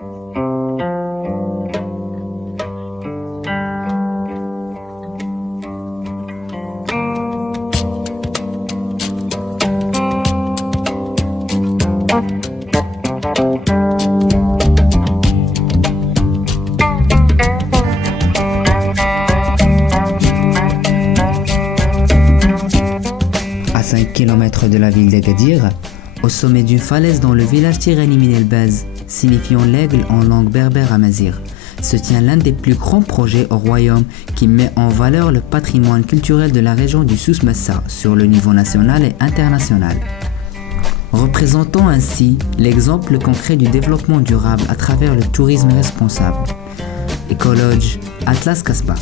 À 5 km de la ville d'Agadir, au sommet d'une falaise dans le village Tirani Min El Baz, signifiant l'aigle en langue berbère amazigh, se tient l'un des plus grands projets au royaume qui met en valeur le patrimoine culturel de la région du Souss Massa sur le niveau national et international. Représentant ainsi l'exemple concret du développement durable à travers le tourisme responsable. Ecolodge, Atlas Kasbah.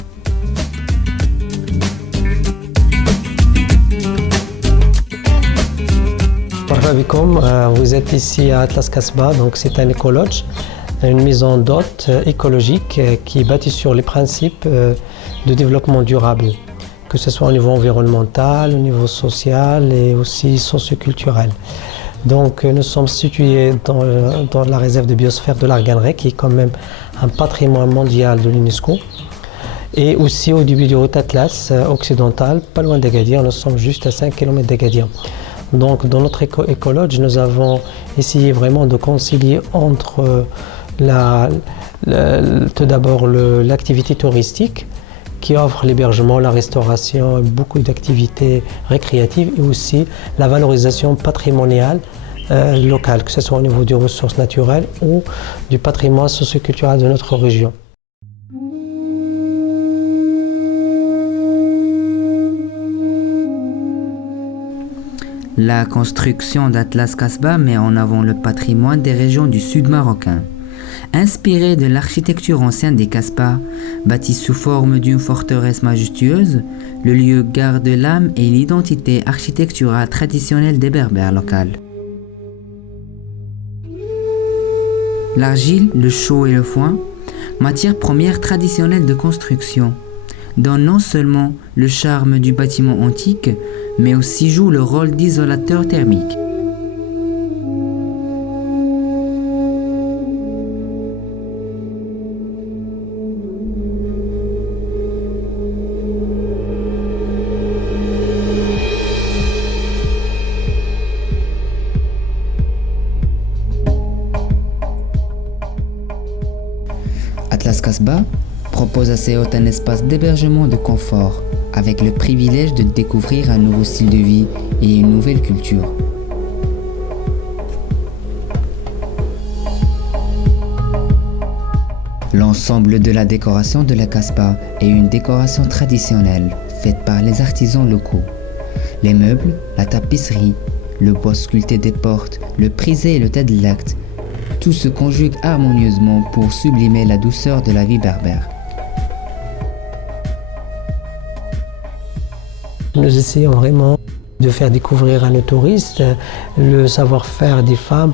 Vous êtes ici à Atlas Kasbah, donc c'est un écolodge, une maison d'hôtes écologique qui est bâtie sur les principes de développement durable, que ce soit au niveau environnemental, au niveau social et aussi socioculturel. Donc nous sommes situés dans la réserve de biosphère de l'Arganré, qui est quand même un patrimoine mondial de l'UNESCO. Et aussi au début du Haut Atlas occidental, pas loin d'Agadir, nous sommes juste à 5 km d'Agadir. Donc dans notre écolodge, nous avons essayé vraiment de concilier entre tout d'abord l'activité touristique qui offre l'hébergement, la restauration, beaucoup d'activités récréatives et aussi la valorisation patrimoniale locale, que ce soit au niveau des ressources naturelles ou du patrimoine socioculturel de notre région. La construction d'Atlas Kasbah met en avant le patrimoine des régions du sud marocain. Inspiré de l'architecture ancienne des Kasbah, bâti sous forme d'une forteresse majestueuse, le lieu garde l'âme et l'identité architecturale traditionnelle des Berbères locales. L'argile, le chaux et le foin, matières premières traditionnelles de construction, donnent non seulement le charme du bâtiment antique, mais aussi jouent le rôle d'isolateur thermique. Atlas Kasbah propose à ses hôtes un espace d'hébergement de confort, avec le privilège de découvrir un nouveau style de vie et une nouvelle culture. L'ensemble de la décoration de la Kasbah est une décoration traditionnelle, faite par les artisans locaux. Les meubles, la tapisserie, le bois sculpté des portes, le prisé et le tadlakt, tout se conjugue harmonieusement pour sublimer la douceur de la vie berbère. Nous essayons vraiment de faire découvrir à nos touristes le savoir-faire des femmes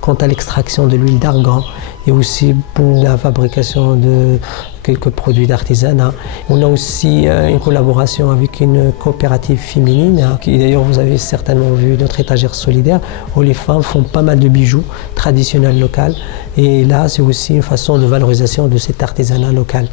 quant à l'extraction de l'huile d'argan et aussi pour la fabrication de quelques produits d'artisanat. On a aussi une collaboration avec une coopérative féminine qui d'ailleurs vous avez certainement vu notre étagère solidaire où les femmes font pas mal de bijoux traditionnels locaux et là c'est aussi une façon de valorisation de cet artisanat local.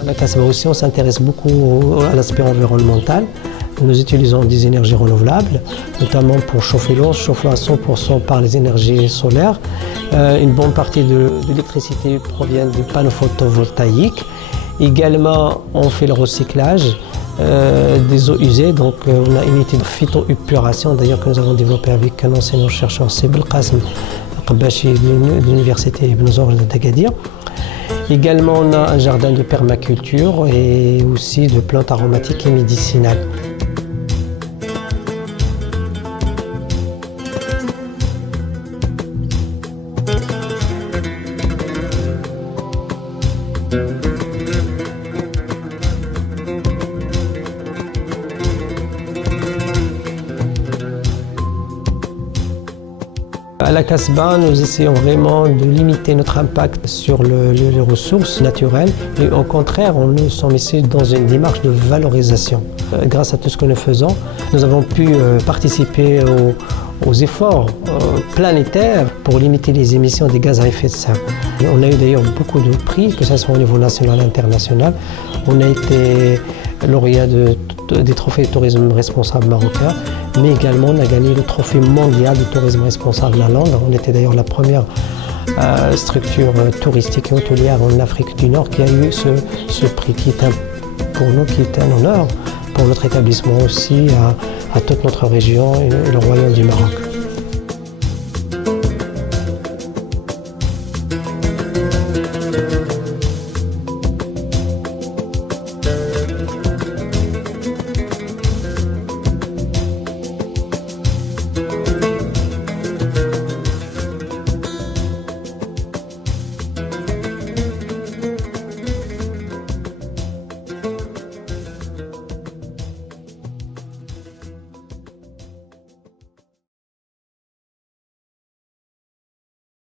À la Kasbah aussi, on s'intéresse beaucoup à l'aspect environnemental. Nous utilisons des énergies renouvelables, notamment pour chauffer l'eau, chauffe à 100% par les énergies solaires. Une bonne partie de l'électricité provient des panneaux photovoltaïques. Également, on fait le recyclage des eaux usées. Donc, on a une unité de phytoépuration, d'ailleurs, que nous avons développée avec un enseignant-chercheur, c'est Belkacem Qabachi de l'université Ibn Zawr d'Agadir. Également, on a un jardin de permaculture et aussi de plantes aromatiques et médicinales. À la Casbah, nous essayons vraiment de limiter notre impact sur les ressources naturelles et au contraire, nous sommes ici dans une démarche de valorisation. Grâce à tout ce que nous faisons, nous avons pu participer aux efforts planétaires pour limiter les émissions des gaz à effet de serre. On a eu d'ailleurs beaucoup de prix, que ce soit au niveau national et international. On a été lauréat des trophées de tourisme responsable marocain, mais également on a gagné le trophée mondial de tourisme responsable à Londres. On était d'ailleurs la première structure touristique et hôtelière en Afrique du Nord qui a eu ce prix, qui est pour nous qui est un honneur pour notre établissement aussi, à toute notre région et le Royaume du Maroc.